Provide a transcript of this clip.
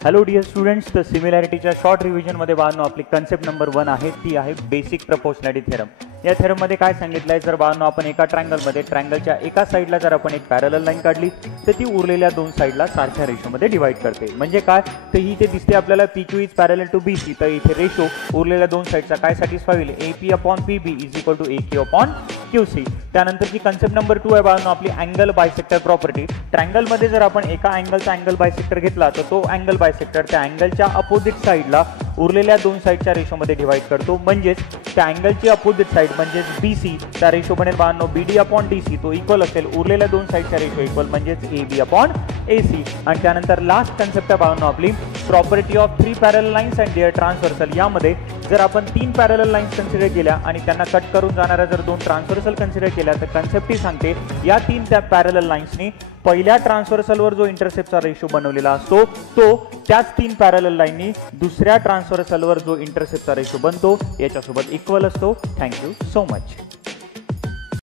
Hello dear students, तर सिमिलॅरिटीच्या short रिव्हिजनमध्ये बाळांनो आपली कन्सेप्ट नंबर 1 आहे, ती आहे बेसिक प्रपोर्शनॅलिटी थेरम. या थेरममध्ये काय सांगितलं आहे, जर बाळांनो आपण एका ट्रायंगलमध्ये ट्रायंगलच्या एका साईडला जर आपण एक पॅरलल लाईन काढली तर ती उरलेल्या दोन साईडला सारख्या रेशोमध्ये डिवाइड करते. म्हणजे काय, तर ही इथे दिसते आपल्याला PQ is parallel to BC, तर इथे रेशो उरलेल्या दोन साईडचा काय सॅटिस्फाय होईल, AP upon PB is equal to AQ upon QC. त्यानंतरची कन्सेप्ट नंबर 2 आहे बाळांनो आपली अँगल बायसेक्टर प्रॉपर्टी. ट्रायंगलमध्ये जर आपण एका अँगलचा अँगल बायसेक्टर घेतला तर तो अँगल बायसेक्टर त्या अँगलच्या अपोजिट साईडला उरलेल्या दोन साईडच्या रेशोमध्ये डिवाइड करतो. म्हणजेच त्या अँगलची अपोजिट साईड म्हणजेच BC त्या रेशो बनेल बाळांनो BD अपॉन DC, तो इक्वल असेल उरलेल्या दोन साईडच्या रेशो इक्वल म्हणजेच AB अपॉन AC. आणि त्यानंतर लास्ट कन्सेप्ट आहे बाळांनो आपली property of 3 parallel lines and their transversal. यामध्ये जर आपण 3 पॅरलल लाईन्स कन्सिडर केल्या आणि त्यांना कट करून जाणाऱ्या जर 2 ट्रान्सव्हर्सल कन्सिडर केल्या तर कन्सेप्ट ही सांगते या 3 त्या पॅरलल लाईन्सनी पहिल्या ट्रान्सव्हर्सलवर जो इंटरसेप्टचा रेशो बनवलेला असतो तो त्याच 3 पॅरलल लाईननी दुसऱ्या ट्रान्सव्हर्सलवर जो इंटरसेप्टचा रेशो बनतो याच्यासोबत इक्वल असतो. Thank you so much.